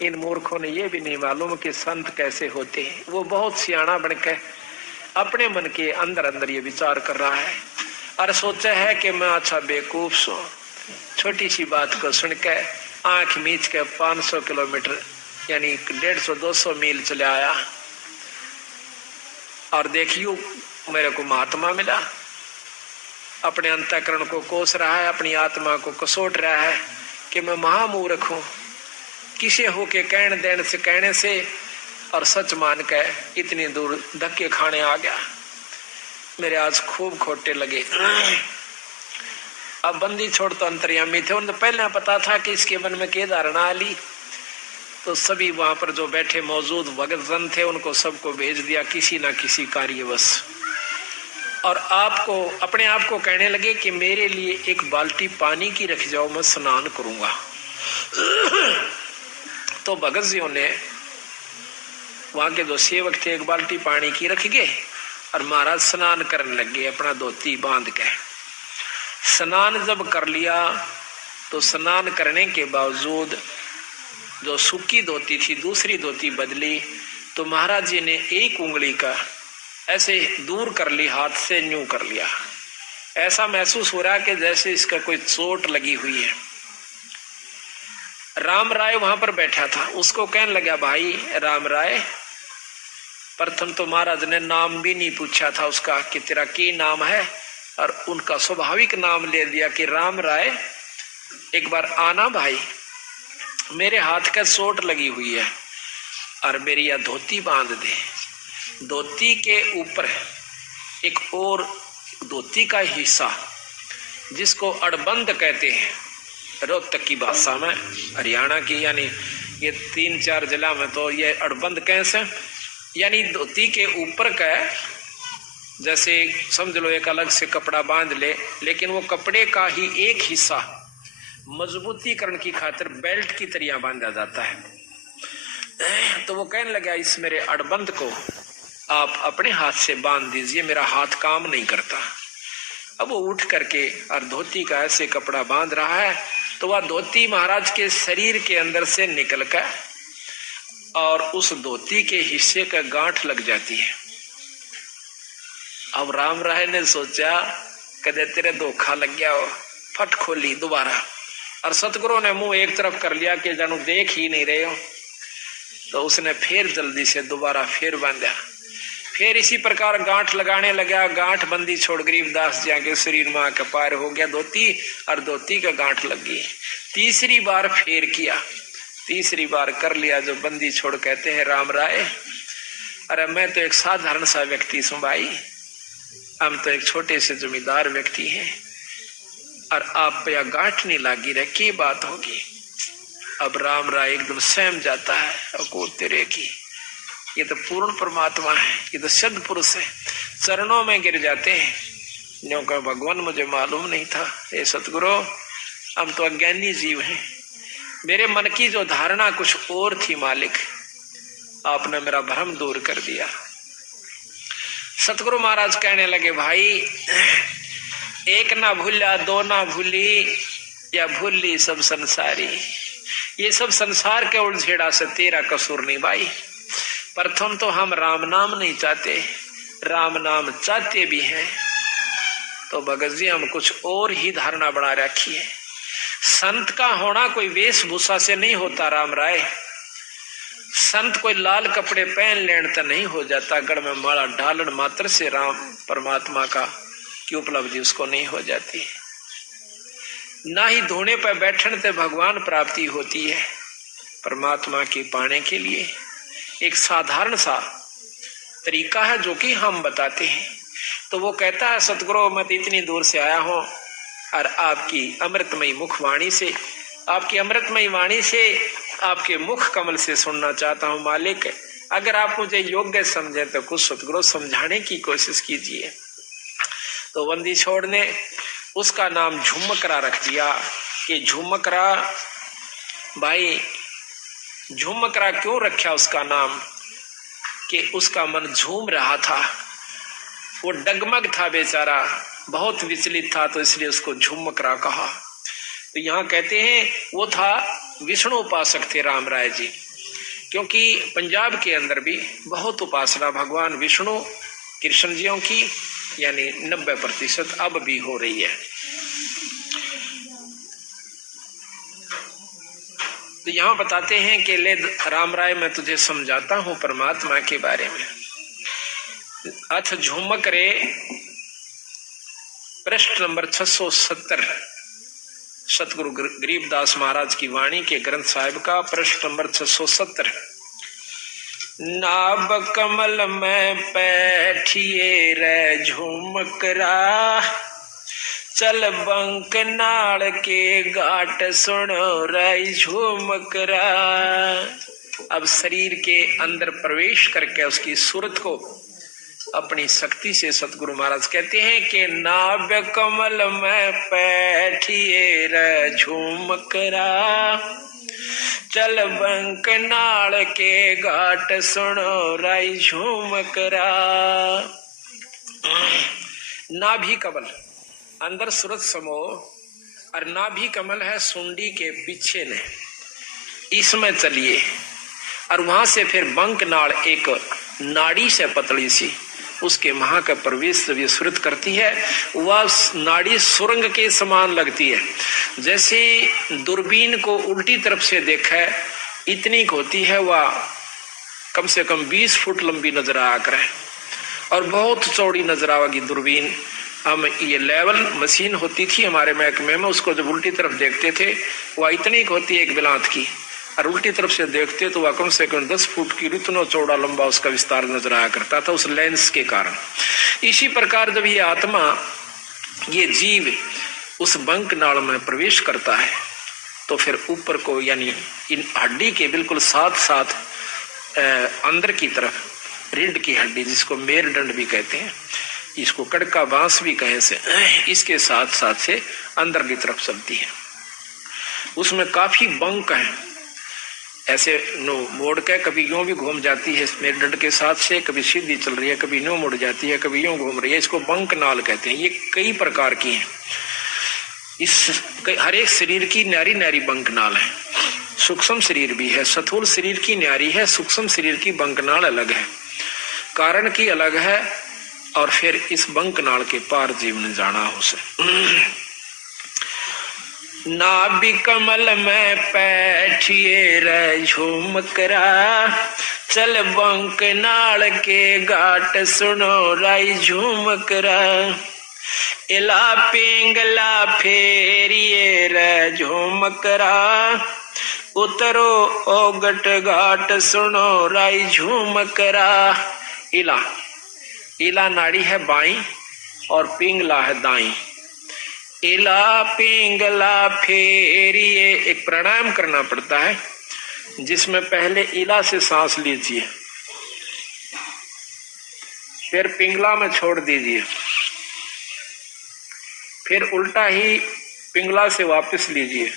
इन मूर्खों ने ये भी नहीं मालूम कि संत कैसे होते हैं। वो बहुत सियाना बनकर अपने मन के अंदर अंदर ये विचार कर रहा है और सोचा है कि मैं अच्छा बेवकूफ सो, छोटी सी बात को सुनकर आंख मीच के 500 किलोमीटर यानी 150-200 मील चले आया और देखियो मेरे को महात्मा मिला। अपने अंतःकरण को कोस रहा है, अपनी आत्मा को कसोट रहा है कि मैं महामूर्ख हूं, किसे होके कहने से और सच मान के इतनी दूर धक्के खाने आ गया। मेरे आज खूब खोटे लगे। अब बंदी छोड़ तो अंतर्यामी थे, उन्हें पहले पता था कि इसके मन में क्या धारणा आली, तो सभी वहां पर जो बैठे मौजूद भगत जन थे उनको सबको भेज दिया किसी ना किसी कार्यवश, और आपको अपने आप को कहने लगे कि मेरे लिए एक बाल्टी पानी की रख जाओ, मैं स्नान करूंगा। तो भगत जी ने वहां के जो सेवक थे एक बाल्टी पानी की रख गए और महाराज स्नान करने लगे अपना धोती बांध के। स्नान जब कर लिया तो स्नान करने के बावजूद जो सूखी धोती थी दूसरी धोती बदली, तो महाराज जी ने एक उंगली का ऐसे दूर कर ली, हाथ से न्यू कर लिया। ऐसा महसूस हो रहा कि जैसे इसका कोई चोट लगी हुई है। राम राय वहां पर बैठा था, उसको कहने लगा भाई राम राय, प्रथम तो महाराज ने नाम भी नहीं पूछा था उसका कि तेरा क्या नाम है, और उनका स्वाभाविक नाम ले दिया कि राम राय एक बार आना भाई, मेरे हाथ का चोट लगी हुई है और मेरी यह धोती बांध दे। धोती के ऊपर एक और धोती का हिस्सा जिसको अड़बंद कहते हैं रोहतक की भाषा में, हरियाणा की यानी ये 3-4 जिला में तो ये अड़बंद कैसे, यानी धोती के ऊपर का जैसे समझ लो एक अलग से कपड़ा बांध ले, लेकिन वो कपड़े का ही एक हिस्सा मजबूतीकरण की खातिर बेल्ट की तरह बांधा जाता है। तो वो कहने लगा इस मेरे अड़बंद को आप अपने हाथ से बांध दीजिए, मेरा हाथ काम नहीं करता। अब वो उठ करके और धोती का ऐसे कपड़ा बांध रहा है तो वह धोती महाराज के शरीर के अंदर से निकलकर और उस धोती के हिस्से का गांठ लग जाती है। अब राम राय ने सोचा कदे तेरे धोखा लग गया हो, फट खोली दोबारा, और सतगुरु ने मुंह एक तरफ कर लिया कि जानू देख ही नहीं रहे हो, तो उसने फिर जल्दी से दोबारा फिर बांधा। फिर इसी प्रकार गांठ लगाने लगा, गांठ बंदी छोड़ गरीबदास जी के शरीर में आकर पार हो गया धोती, और धोती का गांठ लग गई। तीसरी बार फिर किया, तीसरी बार कर लिया जो बंदी छोड़ कहते हैं राम राय, अरे मैं तो एक साधारण सा व्यक्ति हूं भाई, हम तो एक छोटे से जमींदार व्यक्ति हैं और आप पे गांठ नहीं लागी रहे, की बात होगी। अब राम राय एकदम सहम जाता है, को तेरे की ये तो पूर्ण परमात्मा है, ये तो सिद्ध पुरुष है, चरणों में गिर जाते हैं। न्यों का भगवान मुझे मालूम नहीं था, ये सतगुरु हम तो अज्ञानी जीव हैं, मेरे मन की जो धारणा कुछ और थी मालिक, आपने मेरा भ्रम दूर कर दिया। सतगुरु महाराज कहने लगे भाई एक ना भूला दो ना भूली, या भूली सब संसारी, ये सब संसार के उलझेड़ा से तेरा कसूर नहीं भाई। प्रथम तो हम राम नाम नहीं चाहते, राम नाम चाहते भी हैं तो भगत जी हम कुछ और ही धारणा बना रखी है। संत का होना कोई वेशभूषा से नहीं होता राम राय, संत कोई लाल कपड़े पहन लेने तो नहीं हो जाता, गढ़ में माला डालन मात्र से राम परमात्मा का की उपलब्धि उसको नहीं हो जाती, ना ही धोने पर बैठने से भगवान प्राप्ति होती है। परमात्मा की पाने के लिए एक साधारण सा तरीका है जो कि हम बताते हैं। तो वो कहता है सतगुरु मैं इतनी दूर से आया हूं और आपकी अमृतमयी मुखवाणी से, आपकी अमृतमयी वाणी से, आपके मुख कमल से सुनना चाहता हूं मालिक, अगर आप मुझे योग्य समझे तो कुछ सतगुरु समझाने की कोशिश कीजिए। तो बंदी छोड़ ने उसका नाम झुमकरा रख दिया कि झुमकरा भाई, झुमकरा क्यों रखा उसका नाम कि उसका मन झूम रहा था, वो डगमग था बेचारा, बहुत विचलित था, तो इसलिए उसको झुमकरा कहा। तो यहाँ कहते हैं वो था विष्णु उपासक थे राम राय जी, क्योंकि पंजाब के अंदर भी बहुत उपासना भगवान विष्णु कृष्ण जियों की यानी 90% अब भी हो रही है। तो यहां बताते हैं कि ले राम राय मैं तुझे समझाता हूं परमात्मा के बारे में। अथ झुमक रे पृष्ठ नंबर 670 सतगुरु गरीबदास महाराज की वाणी के ग्रंथ साहिब का पृष्ठ नंबर 670। नाभ कमल में बैठिए रे झुमकरा, चल बंक नाल के घाट सुनो रे झुमकरा। अब शरीर के अंदर प्रवेश करके उसकी सूरत को अपनी शक्ति से सतगुरु महाराज कहते हैं कि नाभ कमल में बैठिए रे झुमकरा, चल बंक नाल के घाट सुनो रे झुमकरा। नाभि कमल अंदर सूरत समूह और नाभि कमल है सुंडी के पीछे ने, इसमें चलिए और वहां से फिर बंक नाड़ एक नाड़ी से पतली सी उसके महा का प्रवेश जब ये सूरत करती है वह नाड़ी सुरंग के समान लगती है। जैसे दूरबीन को उल्टी तरफ से देखा है इतनी होती है, वह कम से कम 20 फुट लंबी नजर आ कर है और बहुत चौड़ी नजर आवेगी दूरबीन। हम ये लेवल मशीन होती थी हमारे महकमे में, उसको जब उल्टी तरफ देखते थे वह इतनी होती है एक बिलांत की, और उल्टी तरफ से देखते तो वह कम से कम 10 फुट की इतना चौड़ा लंबा उसका विस्तार नजर आया करता था उस लेंस के कारण। इसी प्रकार जब ये आत्मा ये जीव उस बंक नाड़ में प्रवेश करता है तो फिर ऊपर को यानी इन हड्डी के बिल्कुल साथ साथ अंदर की तरफ रीढ़ की हड्डी जिसको मेरुदंड भी कहते हैं, इसको कड़का बांस भी कहें से, इसके साथ साथ से अंदर की तरफ चलती है। उसमें काफी बंक है, ऐसे नो मोड़ के कभी यूं भी घूम जाती है मेरुदंड के साथ से, कभी सीधी चल रही है, कभी यूं मुड़ जाती है, कभी यूं घूम रही है, इसको बंक नाल कहते हैं। ये कई प्रकार की हैं, इस हर एक शरीर की न्यारी न्यारी बंक नाल है। सूक्ष्म शरीर भी है, स्थूल शरीर की न्यारी है, सूक्ष्म शरीर की बंक नाल अलग है, कारण की अलग है, और फिर इस बंक नाल के पार जीवन जाना हो से। नाभि कमल में बैठिए रे झुमकरा, चल बंक नाल के घाट सुनो रे झुमकरा। इला पिंगला फेरिए रे झुमकरा, उतरो ओगट घाट सुनो रे झुमकरा। इला इला नाड़ी है बाई और पिंगला है दाई। इला पिंगला फेरिए, एक प्राणायाम करना पड़ता है जिसमें पहले इला से सांस लीजिए, फिर पिंगला में छोड़ दीजिए, फिर उल्टा ही पिंगला से वापस लीजिए,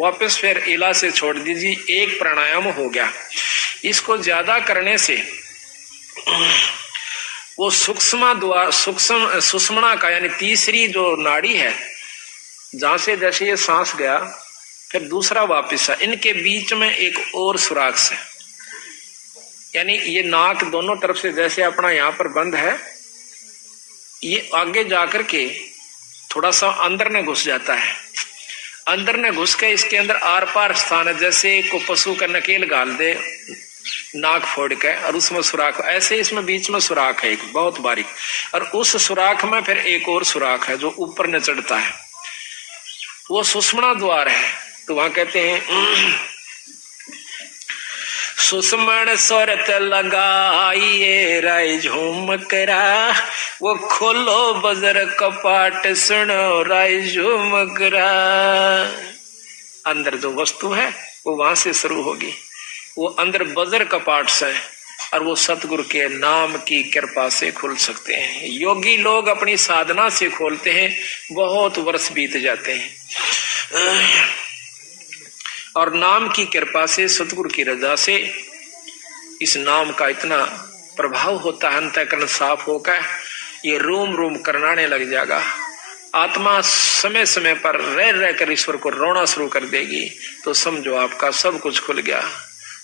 वापस फिर इला से छोड़ दीजिए। एक प्राणायाम हो गया। इसको ज्यादा करने से वो सुषुम्ना का यानी तीसरी जो नाड़ी है जहां से जैसे ये सांस गया फिर दूसरा वापस है, इनके बीच में एक और सुराख है, यानी ये नाक दोनों तरफ से जैसे अपना यहाँ पर बंद है, ये आगे जाकर के थोड़ा सा अंदर में घुस जाता है। अंदर में घुस के इसके अंदर आर पार स्थान है, जैसे को पशु का नकेल गाल दे नाक फोड़ के और उसमें सुराख, ऐसे इसमें बीच में सुराख है एक बहुत बारीक, और उस सुराख में फिर एक और सुराख है जो ऊपर न चढ़ता है, वो सुषुम्ना द्वार है। तो वहां कहते हैं सुषुम्न स्वरत लगाइए रे झुमकरा, वो खोलो बजर कपाट सुनो रे झुमकरा। अंदर जो वस्तु है वो वहां से शुरू होगी, वो अंदर बजर कपाट से, और वो सतगुरु के नाम की कृपा से खुल सकते हैं। योगी लोग अपनी साधना से खोलते हैं, बहुत वर्ष बीत जाते हैं, और नाम की कृपा से सतगुरु की रजा से इस नाम का इतना प्रभाव होता है, अंतःकरण साफ होकर ये रोम रोम करनाने लग जाएगा, आत्मा समय समय पर रह रहकर ईश्वर को रोना शुरू कर देगी तो समझो आपका सब कुछ खुल गया,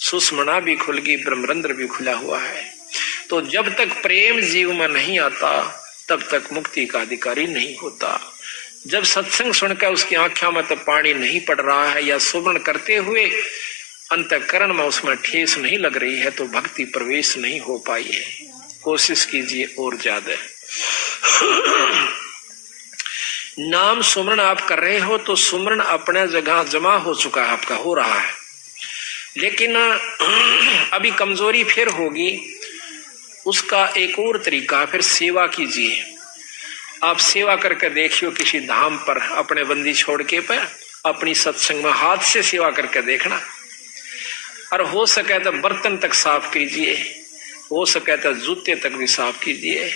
सुषमना भी खुल गई, ब्रह्मरंध्र भी खुला हुआ है। तो जब तक प्रेम जीव में नहीं आता तब तक मुक्ति का अधिकारी नहीं होता। जब सत्संग सुनकर उसकी आंखों में तो पानी नहीं पड़ रहा है या सुमरण करते हुए अंतःकरण में उसमें ठेस नहीं लग रही है तो भक्ति प्रवेश नहीं हो पाई है। कोशिश कीजिए और ज्यादा। नाम सुमरण आप कर रहे हो तो सुमरण अपने जगह जमा हो चुका है, आपका हो रहा है, लेकिन अभी कमजोरी फिर होगी। उसका एक और तरीका, फिर सेवा कीजिए। आप सेवा करके देखियो किसी धाम पर अपने बंदी छोड़ के पर अपनी सत्संग में हाथ से सेवा करके देखना, और हो सके तो बर्तन तक साफ कीजिए, हो सके तो जूते तक भी साफ कीजिए,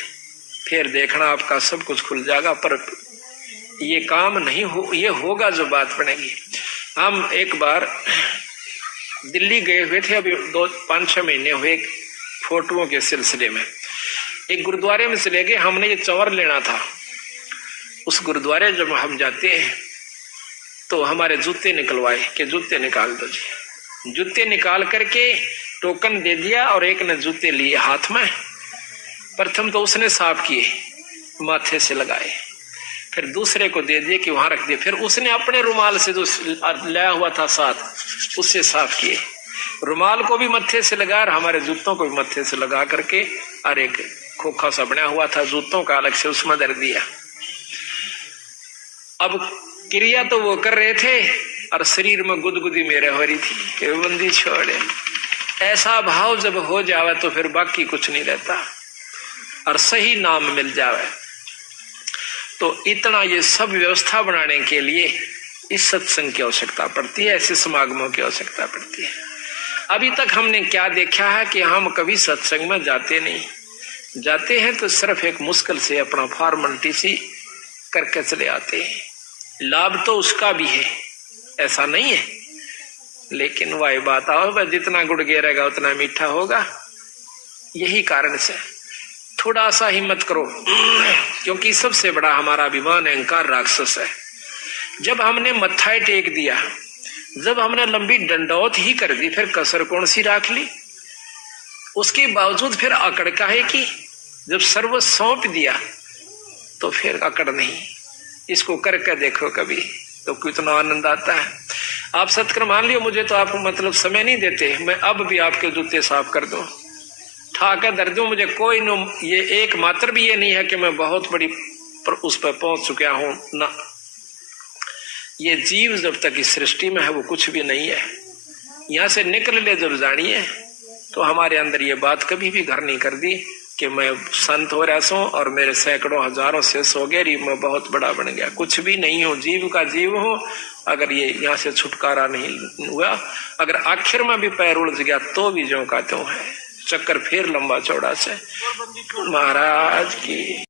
फिर देखना आपका सब कुछ खुल जाएगा। पर ये काम नहीं हो, ये होगा जो बात बनेगी। हम एक बार दिल्ली गए हुए थे, अभी 5-6 महीने हुए, फोटोओं के सिलसिले में एक गुरुद्वारे में चले गए। हमने ये चंवर लेना था। उस गुरुद्वारे जब हम जाते हैं तो हमारे जूते निकलवाए कि जूते निकाल दो जी। जूते निकाल करके टोकन दे दिया और एक ने जूते लिए हाथ में। प्रथम तो उसने साफ किए, माथे से लगाए, फिर दूसरे को दे दिए कि वहां रख दिए, फिर उसने अपने रुमाल से जो लाया हुआ था साथ उससे साफ किए। रुमाल को भी मत्थे से लगा और हमारे जूतों को भी मत्थे से लगा करके, और एक खोखा सा बना हुआ था जूतों का अलग से, उसमें धर दिया। अब क्रिया तो वो कर रहे थे और शरीर में गुदगुदी मेरे हो रही थी कि बंदी छोड़े। ऐसा भाव जब हो जावे तो फिर बाकी कुछ नहीं रहता और सही नाम मिल जावे। तो इतना ये सब व्यवस्था बनाने के लिए इस सत्संग की आवश्यकता पड़ती है, ऐसे समागमों की आवश्यकता पड़ती है। अभी तक हमने क्या देखा है कि हम कभी सत्संग में जाते नहीं, जाते हैं तो सिर्फ एक मुश्किल से अपना फॉर्मेलिटी सी करके चले आते हैं। लाभ तो उसका भी है, ऐसा नहीं है, लेकिन वही बात आओ, जितना गुड़ गिरेगा उतना मीठा होगा। यही कारण से थोड़ा सा हिम्मत करो, क्योंकि सबसे बड़ा हमारा अभिमान अहंकार राक्षस है। जब हमने मत्था टेक दिया, जब हमने लंबी डंडौत ही कर दी, फिर कसर कौन सी राख ली? उसके बावजूद फिर अकड़ काहे की? जब सर्व सौंप दिया तो फिर अकड़ नहीं। इसको करके देखो कभी तो कितना आनंद आता है। आप सत्कर मान लियो, मुझे तो आप मतलब समय नहीं देते, मैं अब भी आपके जूते साफ कर दूं, ठाकर दर दूं, मुझे कोई नो, ये एक मात्र भी ये नहीं है कि मैं बहुत बड़ी उस पर पहुंच चुका हूं ना। ये जीव जब तक इस सृष्टि में है वो कुछ भी नहीं है। यहां से निकल ले जब जानिए तो हमारे अंदर ये बात कभी भी घर नहीं कर दी कि मैं संत हो रहा हूं और मेरे सैकड़ों हजारों शेष हो गए, मैं बहुत बड़ा बन गया। कुछ भी नहीं हो, जीव का जीव हो। अगर ये यहाँ से छुटकारा नहीं हुआ, अगर आखिर में भी पैर उलझ गया तो भी ज्यों का त्यों है, चक्कर फिर लंबा चौड़ा से। महाराज की